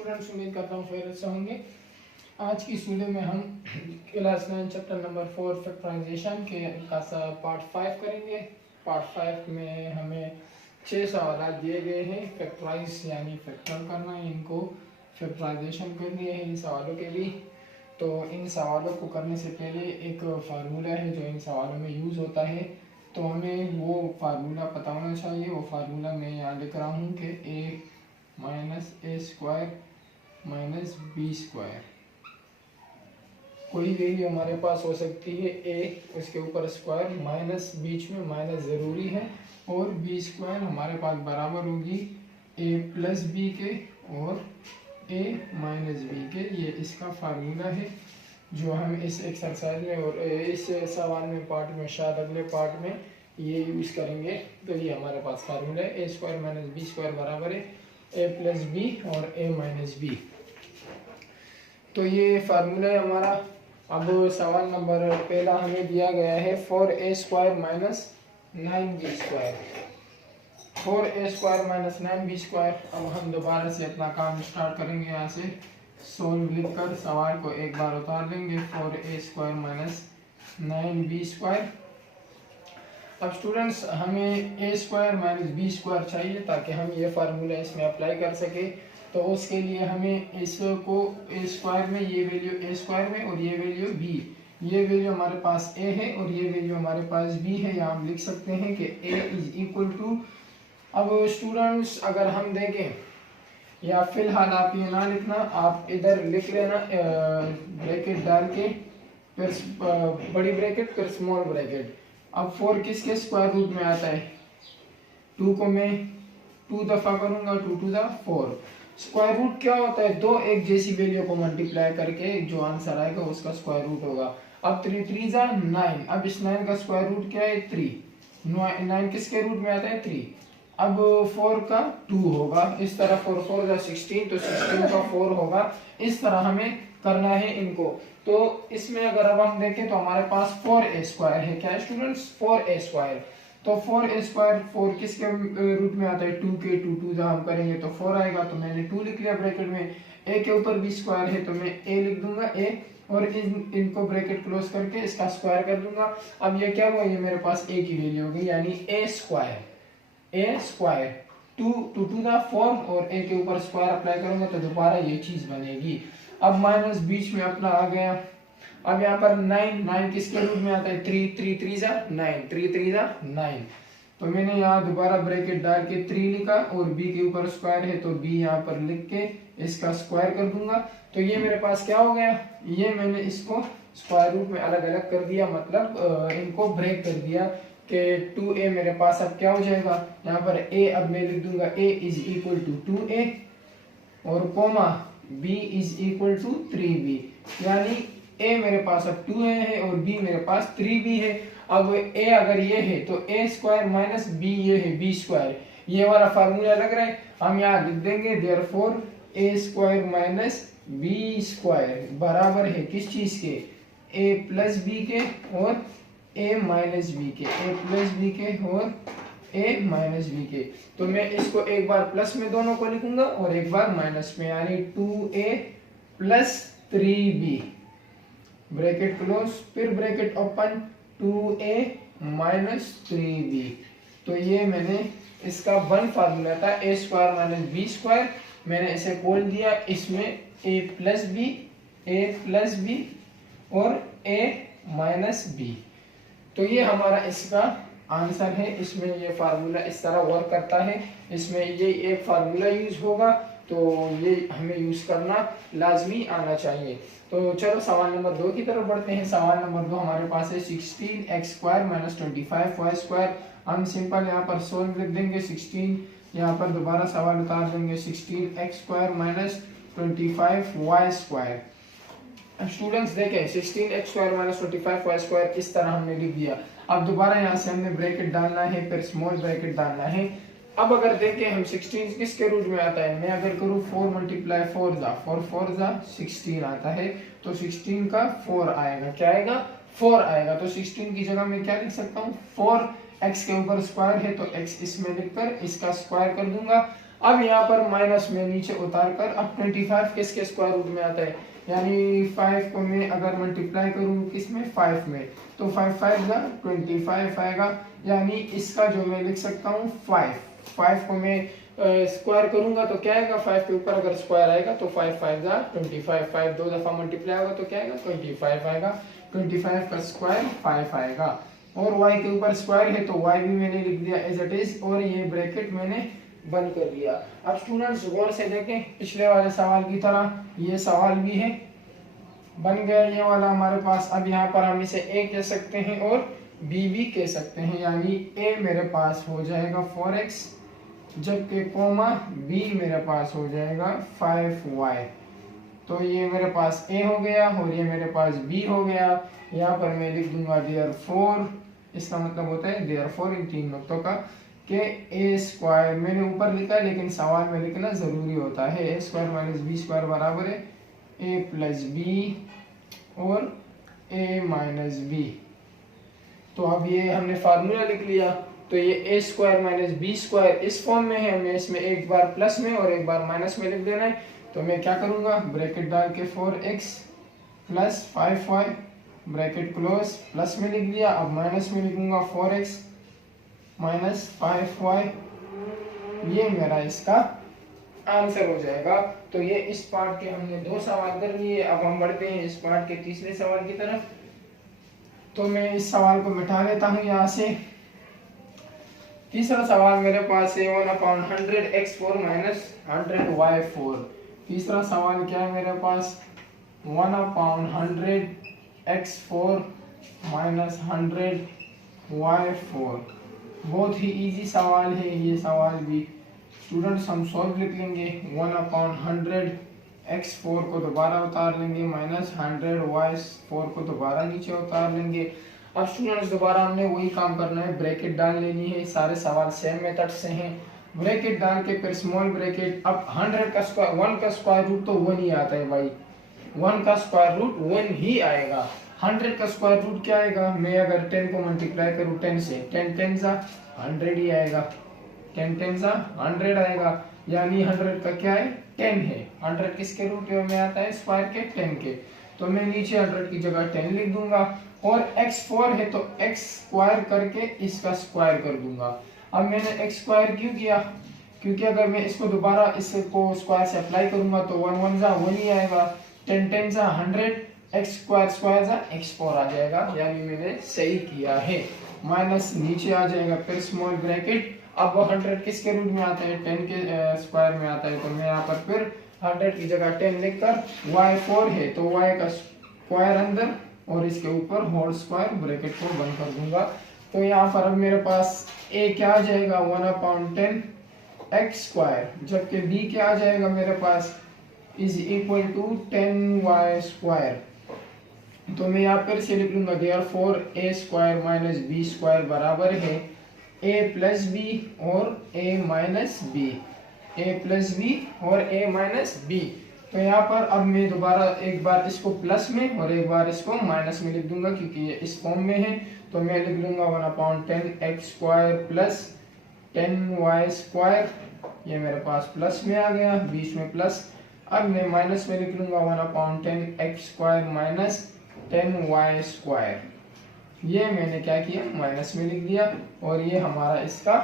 Students, उम्मीद करता हूँ खैरियत से होंगे। आज की इस वीडियो में हम क्लास 9 चैप्टर नंबर 4 फैक्टराइजेशन के का पार्ट 5 करेंगे। पार्ट 5 में हमें 6 सवाल दिए गए हैं। फैक्टराइज यानी फैक्टर करना है, इनको फैक्टराइजेशन करनी है इन सवालों के भी। तो इन सवालों को करने से पहले एक फार्मूला है जो इन सवालों में यूज़ होता है, तो हमें वो फार्मूला पता होना चाहिए। वो फार्मूला मैं यहाँ लिख रहा हूँ कि a minus A square minus B square. कोई वैल्यू हमारे पास हो सकती है a, उसके ऊपर स्क्वायर, माइनस बीच में माइनस ज़रूरी है, और बी स्क्वायर हमारे पास बराबर होगी a प्लस बी के और a माइनस बी के। ये इसका फार्मूला है जो हम इस एक्सरसाइज में और इस सवाल में पार्ट में शायद अगले पार्ट में ये यूज़ करेंगे। तो ये हमारे पास फार्मूला है, ए स्क्वायर माइनस बी स्क्वायर बराबर है ए प्लस बी और ए माइनस बी। तो ये फार्मूला है हमारा। अब सवाल नंबर पहला हमें दिया गया है 4a square minus 9b square. 4a square minus 9b square. अब हम दोबारा से अपना काम स्टार्ट करेंगे। यहाँ से सोल्व लिख कर सवाल को एक बार उतार लेंगे। 4a square minus 9b square. अब स्टूडेंट्स, हमें a square minus B square चाहिए ताकि हम ये फार्मूला इसमें अप्लाई कर सके। तो उसके लिए हमें इसको a स्क्वायर में ये वैल्यू a स्क्वायर में और ये वैल्यू b, ये वैल्यू हमारे पास a है और ये वैल्यू हमारे पास b है। यहाँ हम लिख सकते हैं कि a इज इक्वल टू। अब स्टूडेंट्स, अगर हम देखें, या फिलहाल आप ये ना लिखना, आप इधर लिख लेना ब्रैकेट डाल के, फिर बड़ी ब्रैकेट फिर स्मॉल ब्रैकेट। अब 4 किसके स्क्वायर रूट में आता है? 2 को मैं 2 दफ़ा करूंगा, 2 टू द 4। स्क्वायर रूट क्या होता है? दो एक जैसी वैल्यू को मल्टीप्लाई करके जो आंसर आएगा उसका स्क्वायर रूट होगा। अब 3 3 जा 9। अब इस 9 का स्क्वायर रूट क्या है? 3। 9 किसके रूट में आता है? 3। अब 4 का 2 होगा। इस तरह 4 4 जा 16, तो 16 का 4 होगा। इस तरह हमें करना है इनको। तो इसमें अगर अब हम देखें तो हमारे पास 4a स्क्वायर है। क्या है स्टूडेंट्स? 4a square. तो 4a स्क्वायर 4 किसके रूट में आता है? 2 के। 2 2 जब हम करेंगे तो 4 आएगा, तो मैंने 2 लिख लिया ब्रैकेट में। a के ऊपर b स्क्वायर है तो मैं a लिख दूंगा a, और इनको ब्रैकेट क्लोज करके इसका स्क्वायर कर दूंगा। अब ये क्या हुआ? ये मेरे पास a की वैल्यू हो गई, यानी a स्क्वायर 2 टू द 4, और a के ऊपर स्क्वायर अप्लाई करूंगा तो दोबारा ये चीज बनेगी। अब माइनस बीच में अपना आ गया। अब यहाँ पर 9 किसके रूट में आता है? 3 3 3 जा 9, 3 3 जा 9। तो मैंने यहाँ दोबारा ब्रैकेट डाल के 3 लिखा, और b के ऊपर स्क्वायर है तो b यहाँ पर लिख के इसका स्क्वायर कर दूंगा। तो ये मेरे पास क्या हो गया? ये मैंने इसको स्क्वायर रूट में अलग अलग कर दिया, मतलब इनको ब्रेक कर दिया कि 2a मेरे पास अब क्या हो जाएगा? यहाँ पर a अब मैं लिख दूंगा a is equal to 2a, और comma b is equal to 3b, यानी a मेरे पास अब 2a है और b मेरे पास 3b है। अब a अगर ये है तो a स्क्वायर माइनस b ये है b स्क्वायर। ये वाला फार्मूला लग रहा है, हम यहाँ लिख देंगे therefore a square minus b square बराबर है किस चीज के? a प्लस b के और a माइनस b के। a प्लस b के और a माइनस b के। तो मैं इसको एक बार प्लस में दोनों को लिखूंगा और एक बार माइनस में, यानी 2a plus 3b bracket close, फिर bracket open 2a minus 3b। तो ये मैंने इसका वन फार्मूला था a square minus b square, मैंने इसे खोल दिया। इसमें a प्लस b और a माइनस b। तो ये हमारा इसका आंसर है। इसमें ये फार्मूला इस तरह वर्क करता है। इसमें ये एक फार्मूला यूज होगा, तो ये हमें यूज करना लाजमी आना चाहिए। तो चलो सवाल नंबर 2 की तरफ बढ़ते हैं। सवाल नंबर 2 हमारे पास है 16x square minus 25y square. हम सिंपल यहाँ पर सोल्व लिख देंगे। 16 यहाँ पर दोबारा सवाल उतार देंगे। 16x square minus 25y square. Students देखें, 16x square minus 25y square इस तरह हमने लिख दिया। अब दोबारा यहाँ से हमने ब्रैकेट डालना है, फिर स्मॉल ब्रैकेट डालना है। अब अगर देखें हम 16 किसके रूट में आता है? मैं अगर करूँ 4 मल्टीप्लाई 4 जा 16 आता है, तो 16 का 4 आएगा। क्या आएगा? 4 आएगा। तो 16 की जगह मैं क्या लिख सकता हूँ? 4 x के ऊपर स्क्वायर है तो x इसमें लिखकर इसका स्क्वायर कर दूंगा। अब यहाँ पर माइनस में नीचे उतार कर अब 25 किसके स्क्वायर रूट में आता है, यानी 5 को मैं अगर मल्टीप्लाई करूँ किसमें 5 में, तो 5 5 का 25 आएगा, यानी इसका जो मैं लिख सकता हूँ 5 को मैं स्क्वायर करूंगा तो क्या आएगा, 5 के ऊपर अगर स्क्वायर आएगा तो 5 5 का 25, 5 दो दफा मल्टीप्लाई होगा तो क्या आएगा 25 आएगा, 25 का स्क्वायर 5 आएगा। और y के ऊपर स्क्वायर है तो y भी मैंने लिख दिया एज इट इज, और ये ब्रैकेट मैंने बंद कर दिया। अब स्टूडेंट्स गौर से देखें, पिछले वाले सवाल की तरह ये सवाल भी है, बन गया ये वाला हमारे पास। अब यहाँ पर हम इसे a कह सकते हैं और b भी कह सकते हैं, यानी a मेरे पास हो जाएगा 4x, जबकि कोमा b मेरे पास हो जाएगा 5y। तो ये मेरे पास a हो गया और ये मेरे पास b हो गया। यहाँ पर मैं लिख दूंगा देयरफॉर, इसका मतलब होता है देयरफॉर इन तीन नुक्तों का कि a स्क्वायर मैंने ऊपर लिखा है लेकिन सवाल में लिखना जरूरी होता है, a square minus B square बराबर है a प्लस बी और a माइनस बी। तो अब ये हमने फार्मूला लिख लिया, तो ये a square minus B square इस फॉर्म में है, हमें इसमें एक बार प्लस में और एक बार माइनस में लिख देना है। तो मैं क्या करूंगा, ब्रैकेट डाल के 4x plus 5y bracket close, plus में लिख दिया, अब माइनस में लिखूंगा 4x माइनस 5y, ये मेरा इसका आंसर हो जाएगा। तो ये इस पार्ट के हमने 2 सवाल कर लिए। अब हम बढ़ते हैं इस पार्ट के तीसरे सवाल की तरफ। तो मैं इस सवाल को मिटा लेता हूँ यहाँ से। तीसरा सवाल मेरे पास है 1/100x4 माइनस 100y4। तीसरा सवाल क्या है मेरे पास, 1/100x4 माइनस 100y4। बहुत ही इजी सवाल है ये सवाल भी, स्टूडेंट्स हम सॉल्व लिख लेंगे। 1/100x4 को दोबारा उतार लेंगे, माइनस 100y4 को दोबारा नीचे उतार लेंगे। अब स्टूडेंट्स दोबारा हमने वही काम करना है, ब्रैकेट डाल लेनी है। सारे सवाल सेम मेथड से हैं, ब्रैकेट डाल के फिर स्मॉल ब्रैकेट। अब 100 का स्क्वायर 1 का स्क्वायर रूट तो 1 ही आता है भाई, 1 का स्क्वायर रूट 1 ही आएगा। 100 का स्क्वायर रूट क्या आएगा, मैं अगर 10 को मल्टीप्लाई करूँ 10 से, 10 10 सा 100 ही आएगा, 10 10 सा 100 आएगा, यानी 100 का क्या है 10 है। 100 किसके रूट में आता है, स्क्वायर के 10 के। तो मैं नीचे 100 की जगह 10 लिख दूंगा, और x4 है तो x स्क्वायर करके इसका स्क्वायर कर दूंगा। अब मैंने x स्क्वायर क्यों किया, क्योंकि अगर मैं इसको दोबारा इसको स्क्वायर से अप्लाई करूंगा तो 1 1 जा 1 ही आएगा, 10 10 जा 100, x स्क्वायर स्क्वायर जा x4 आ जाएगा, यानी मैंने सही किया है। माइनस नीचे आ जाएगा, फिर स्मॉल ब्रैकेट। अब 100 किसके रूट में आता है, 10 के स्क्वायर में आता है, तो मैं यहाँ पर फिर 100 की जगह 10 लिखकर y4 है तो y का स्क्वायर अंदर और इसके ऊपर होल स्क्वायर ब्रैकेट को बंद कर दूंगा। तो यहाँ पर अब मेरे पास a क्या आ जाएगा 1/10 x स्क्वायर, जबकि b क्या आ जाएगा मेरे पास is equal to 10y square. तो मैं यहाँ पर से लिख लूंगा therefore a square minus b square बराबर है a प्लस b और a minus b, a plus b और a माइनस b। तो यहाँ पर अब मैं दोबारा एक बार इसको प्लस में और एक बार इसको माइनस में लिख दूंगा, क्योंकि ये इस फॉर्म में है। तो मैं लिख लूंगा 1/10 x square plus 10y square, ये मेरे पास प्लस में आ गया, बीच में प्लस। अब मैं माइनस में लिख लूंगा 1/10 x square minus 10y square, ये मैंने क्या किया माइनस में लिख दिया, और ये हमारा इसका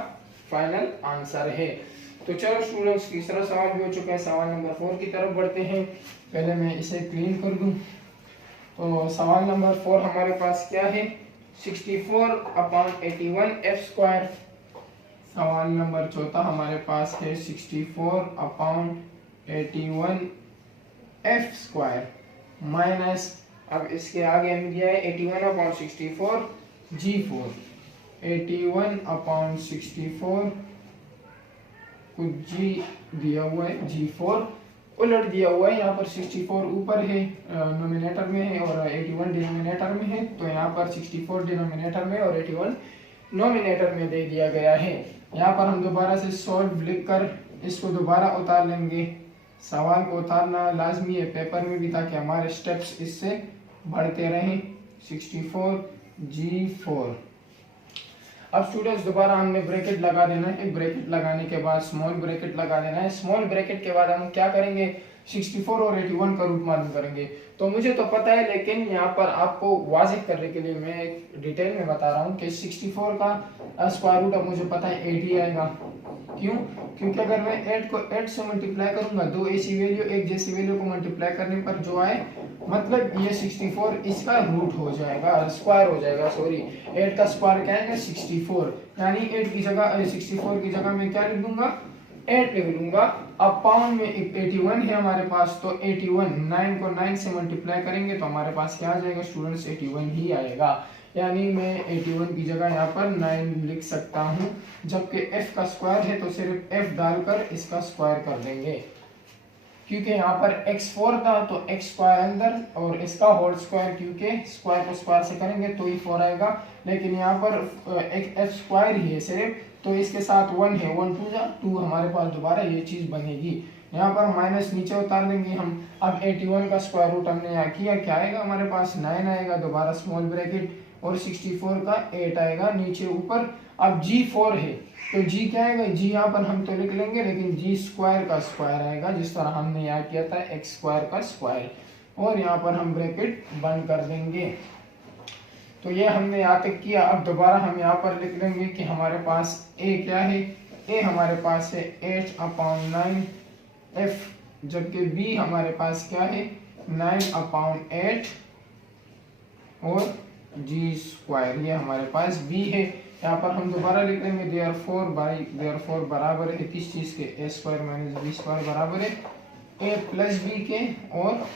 फाइनल आंसर है। तो चलो स्टूडेंट्स तीसरा सवाल भी हो चुका है, सवाल नंबर 4 की तरफ बढ़ते हैं। पहले मैं इसे क्लीन कर दूं। तो सवाल नंबर 4 हमारे पास क्या है, 64/81 f स्क्वायर। सवाल नंबर 4 हमारे पास है 64/81 f स्क्वायर माइनस, अब इसके आगे हमें दिया है 81/64 g4, 81/64 कुछ g दिया हुआ है, g4 उलट दिया हुआ है। यहाँ पर 64 ऊपर है नोमिनेटर में है और 81 डिनोमिनेटर में है, तो यहाँ पर 64 डिनोमिनेटर में और 81 नोमिनेटर में दे दिया गया है। यहाँ पर हम दोबारा से सॉल्व लिखकर इसको दोबारा उतार लेंगे। सवाल को उतारना लाजमी है पेपर में भी, ताकि हमारे स्टेप्स इससे बढ़ते रहें। 64 g4। अब स्टूडेंट्स दोबारा हमने ब्रैकेट लगा देना है, ब्रैकेट लगाने के बाद स्मॉल ब्रैकेट लगा देना है। स्मॉल ब्रैकेट के बाद हम क्या करेंगे, 64 और 81 का रूट मालूम करेंगे। तो मुझे तो पता है, लेकिन यहाँ पर आपको वाज़ेह करने के लिए मैं एक डिटेल में बता रहा हूँ कि 64 का स्क्वायर रूट अब मुझे पता है 80 आएगा। क्यों? क्योंकि अगर मैं 8 को 8 से मल्टीप्लाई करूंगा, दो ऐसी वैल्यू एक जैसी वैल्यू को मल्टीप्लाई करने पर जो आए, मतलब ये 64 इसका रूट हो जाएगा, स्क्वायर हो जाएगा, सॉरी 8 का स्क्वायर क्या है 64, यानी 8 की जगह 64 की जगह मैं क्या लिख दूंगा, 8 लिख लूंगा। अब पाउंड में 81 है हमारे पास, तो 81 9 को 9 से मल्टीप्लाई करेंगे तो हमारे पास क्या आ जाएगा स्टूडेंट्स, 81 ही आएगा। यानी मैं 81 की जगह यहाँ पर 9 लिख सकता हूँ। जबकि f का स्क्वायर है तो सिर्फ f डालकर इसका स्क्वायर कर देंगे, क्योंकि यहाँ पर x4 था तो x स्क्वायर अंदर और इसका होल स्क्वायर, क्योंकि स्क्वायर को स्क्वायर से करेंगे तो ही 4 आएगा। लेकिन यहाँ पर एक f स्क्वायर ही है सिर्फ, तो इसके साथ 1 है, 1 2 जा 2, हमारे पास दोबारा ये चीज बनेगी। यहाँ पर माइनस नीचे उतार देंगे हम। अब 81 का स्क्वायर रूट हमने यहाँ किया, क्या आएगा हमारे पास 9 आएगा, दोबारा स्मॉल ब्रैकेट, और 64 का 8 आएगा नीचे ऊपर। अब G4 है तो G क्या आएगा, G यहाँ पर हम तो लिख लेंगे, लेकिन G स्क्वायर का स्क्वायर आएगा, जिस तरह हमने यहाँ किया था x स्क्वायर का स्क्वायर, और यहाँ पर हम ब्रैकेट बंद कर देंगे। तो ये हमने यहाँ तक किया। अब दोबारा हम यहाँ पर लिख लेंगे कि हमारे पास a क्या है, a हमारे पास है 8/9 f, जबकि b हमारे पास क्या है 9/8 और जी स्क्वायर, ये हमारे पास b है। यहाँ पर हम दोबारा लिख लेंगे देयरफॉर बराबर है किस चीज के, a square minus b square बराबर है a प्लस b के और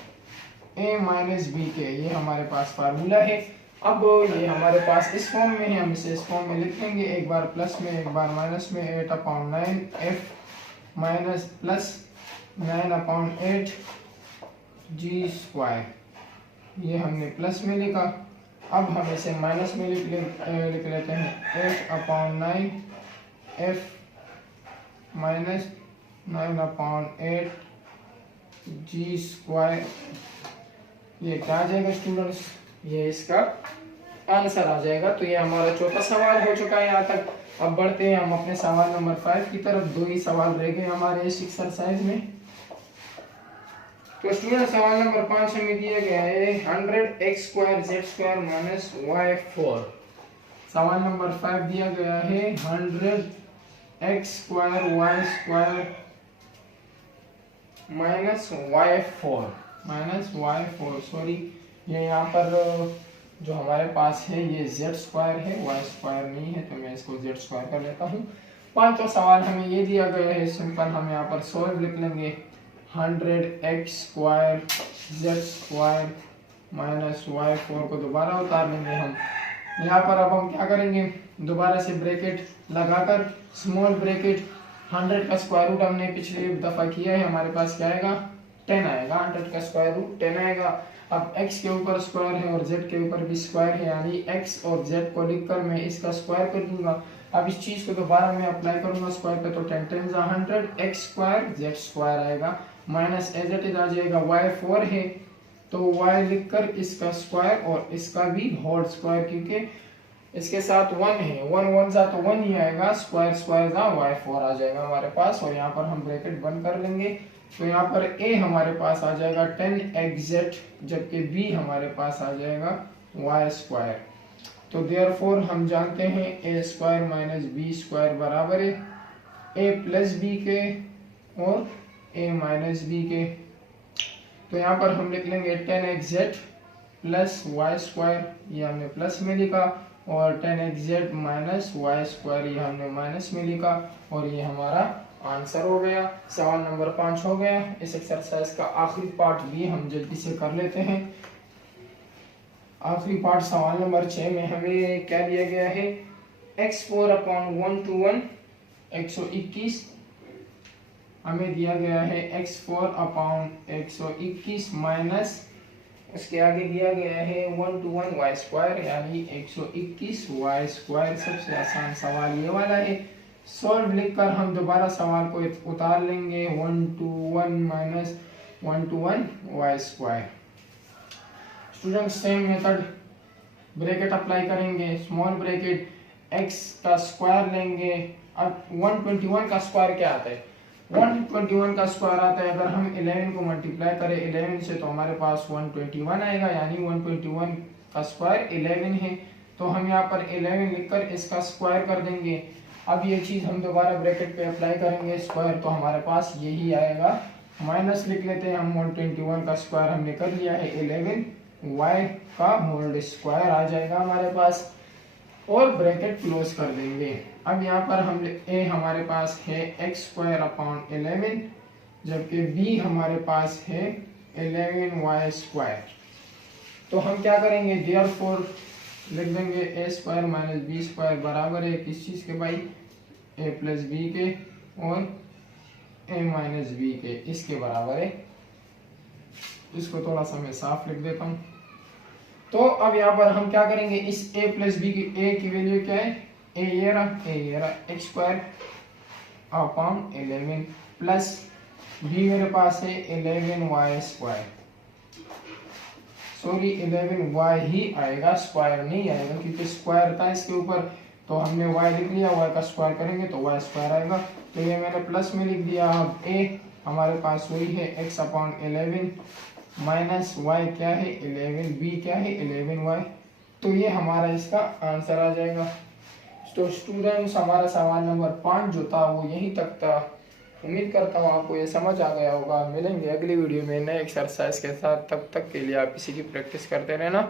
a माइनस b के, ये हमारे पास फार्मूला है। अब ये हमारे पास इस फॉर्म में है, हम इसे इस फॉर्म में लिख लेंगे, एक बार प्लस में एक बार माइनस में, 8/9 f माइनस प्लस 9/8 जी स्क्वायर, ये हमने प्लस में लिखा। अब हम इसे माइनस में लिख लेते हैं, 8/9 f माइनस 9/8 जी स्क्वायर। ये क्या आ जाएगा स्टूडेंट्स, ये इसका आंसर आ जाएगा। तो ये हमारा चौथा सवाल हो चुका है यहाँ तक। अब बढ़ते हैं हम अपने सवाल नंबर 5 की तरफ। दो ही सवाल रह गए हमारे इस एक्सरसाइज में। तो स्टूडेंट सवाल नंबर 5 हमें दिया गया है 100x² z² माइनस y4। सवाल नंबर 5 दिया गया है 100x² y² minus y4 sorry, ये यहाँ पर जो हमारे पास है ये z² है, y² नहीं है, तो मैं इसको z² कर लेता हूँ। पांचवा सवाल हमें ये दिया गया है, सिंपल हम यहाँ पर सॉल्व लिख लेंगे, 100x² z² माइनस y4 को दोबारा उतार लेंगे हम। यहाँ पर अब हम क्या करेंगे, दोबारा से ब्रैकेट लगाकर स्मॉल ब्रैकेट, 100 का स्क्वायर रूट हमने पिछली दफा किया है, हमारे पास क्या आएगा 10 आएगा, 100 का स्क्वायर रूट 10 आएगा। अब x के ऊपर स्क्वायर है और z के ऊपर भी स्क्वायर है, यानी x और z को लिखकर मैं इसका स्क्वायर कर दूंगा। अब इस चीज को दोबारा मैं अप्लाई करूंगा स्क्वायर पे, तो 10 10 100 x² z² आएगा, माइनस एज इट इज आ जाएगा y4 है, तो y लिखकर इसका स्क्वायर और इसका भी होल स्क्वायर, क्योंकि इसके साथ 1 है, 1 1 जा तो 1 ही आएगा, स्क्वायर स्क्वायर जा y4 आ जाएगा हमारे पास। और यहाँ पर हम ब्रैकेट बंद कर लेंगे, तो यहाँ पर a हमारे पास आ जाएगा 10x, जबकि b हमारे पास आ जाएगा y²। तो देयरफॉर हम जानते हैं a² माइनस b² बराबर है a प्लस b के और a माइनस b के। तो यहाँ पर हम लिख लेंगे 10x प्लस y², ये हमने प्लस में लिखा, और 10x माइनस y² ये हमने माइनस में लिखा, और ये हमारा आंसर हो गया। सवाल नंबर 5 हो गया। इस एक्सरसाइज का आखिरी पार्ट भी हम जल्दी से कर लेते हैं। आखिरी पार्ट सवाल नंबर 6 में हमें क्या दिया गया है, x4/121 121 हमें दिया गया है x4/121 माइनस उसके आगे दिया गया है 1 to 1 y², यानी 121 y²। सबसे आसान सवाल ये वाला है। सॉल्व लिखकर हम दोबारा सवाल को उतार लेंगे, 1 to 1 minus 1 to 1 y²। Student same method, bracket apply करेंगे, स्मॉल ब्रैकेट x का स्क्वायर लेंगे। अब 121 का स्क्वायर क्या आता है? 121 का स्क्वायर आता है, अगर हम 11 को मल्टीप्लाई करें 11 से तो हमारे पास 121 आएगा, यानी 121 का स्क्वायर 11 है। तो हम यहाँ पर 11 लिखकर इसका स्क्वायर कर देंगे। अब ये चीज़ हम दोबारा ब्रैकेट पे अप्लाई करेंगे स्क्वायर, तो हमारे पास यही आएगा। माइनस लिख लेते हैं हम, 121 का स्क्वायर हमने कर लिया है 11 y का होल स्क्वायर आ जाएगा हमारे पास, और ब्रैकेट क्लोज कर देंगे। अब यहाँ पर हम a हमारे पास है x स्क्वायर अपॉन 11, जबकि b हमारे पास है 11y स्क्वायर। तो हम क्या करेंगे, देयरफॉर लिख देंगे a square minus b square बराबर है किस चीज़ के भाई, a प्लस बी के और a माइनस बी के, इसके बराबर है। इसको थोड़ा सा मैं साफ लिख देता हूँ। तो अब यहाँ पर हम क्या करेंगे, इस a प्लस बी की a की वैल्यू क्या है, a ये रहा x square upon 11 plus b मेरे पास है 11y स्क्वायर, सॉरी 11y ही आएगा, स्क्वायर नहीं आएगा क्योंकि स्क्वायर था इसके ऊपर, तो हमने y लिख लिया, y का स्क्वायर करेंगे तो y स्क्वायर आएगा। तो ये मैंने प्लस में लिख दिया। अब a हमारे पास वही है x अपॉन 11 माइनस y क्या है 11, b क्या है 11y। तो ये हमारा इसका आंसर आ जाएगा। तो स्टूडेंट्स हमारा सवाल नंबर 5 जो था वो यहीं तक था। उम्मीद करता हूँ आपको ये समझ आ गया होगा। मिलेंगे अगली वीडियो में नए एक्सरसाइज के साथ, तब तक के लिए आप इसी की प्रैक्टिस करते रहना।